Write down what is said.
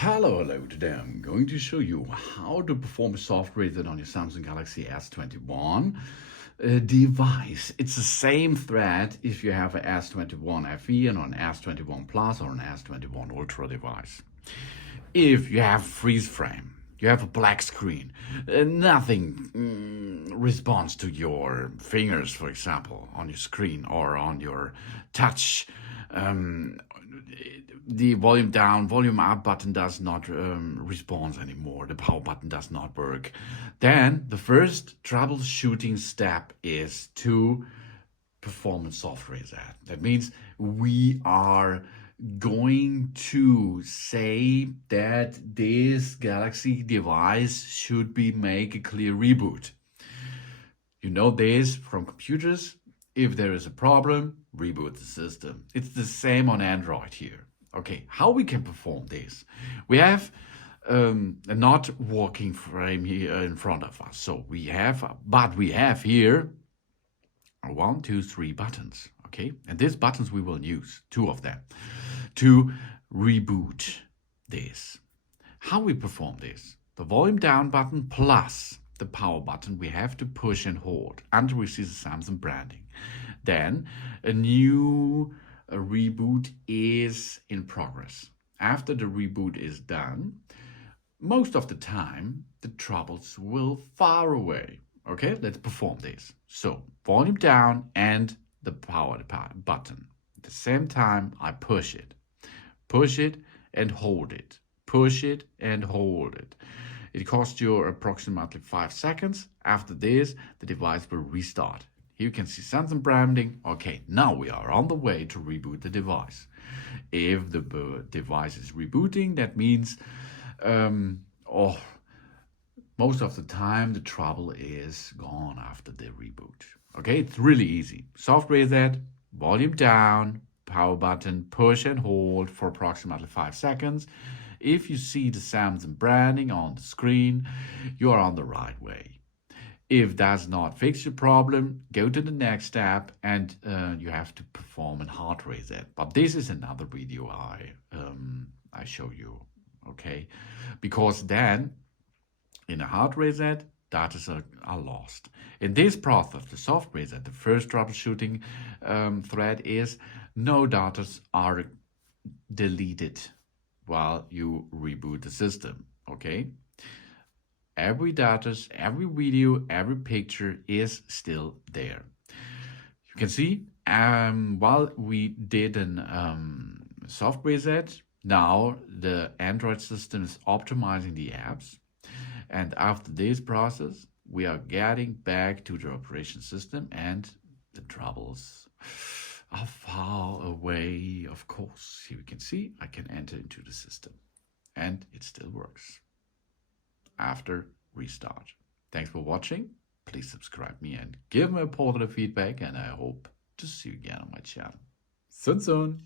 Hello, today I'm going to show you how to perform a soft reset on your Samsung Galaxy S21 device. It's the same thread if you have an S21 FE and an S21 Plus or an S21 Ultra device. If you have freeze frame, you have a black screen, nothing responds to your fingers, for example, on your screen or on your touch. The volume down, volume up button does not respond anymore. The power button does not work. Then the first troubleshooting step is to perform a soft reset. That means we are going to say that this Galaxy device should be make a clear reboot. You know this from computers. If there is a problem, reboot the system. It's the same on Android here. Okay, how we can perform this? We have a not working frame here in front of us. So we have here 1, 2, 3 buttons. Okay, and these buttons we will use, 2 of them, to reboot this. How we perform this? The volume down button plus the power button we have to push and hold until we see the Samsung branding. Then a new reboot is in progress. After the reboot is done, most of the time the troubles will far away. Okay, let's perform this. So volume down and the power button. At the same time, I push it and hold it. Push it and hold it. It costs you approximately 5 seconds. After this, the device will restart. Here you can see Samsung branding. Okay, now we are on the way to reboot the device. If the device is rebooting, that means most of the time the trouble is gone after the reboot. Okay, it's really easy. Soft reset, volume down, power button, push and hold for approximately 5 seconds. If you see the Samsung branding on the screen, you are on the right way. If that's not fix your problem, go to the next step and you have to perform a hard reset. But this is another video I show you, okay? Because then in a hard reset, data are lost. In this process, the soft reset, the first troubleshooting thread is no data are deleted while you reboot the system, okay? Every data, every video, every picture is still there. You can see while we did a soft reset, now the Android system is optimizing the apps. And after this process, we are getting back to the operation system and the troubles are far away. Of course, here we can see I can enter into the system and it still works after restart. Thanks for watching. Please subscribe me and give me a positive feedback, and I hope to see you again on my channel. Soon.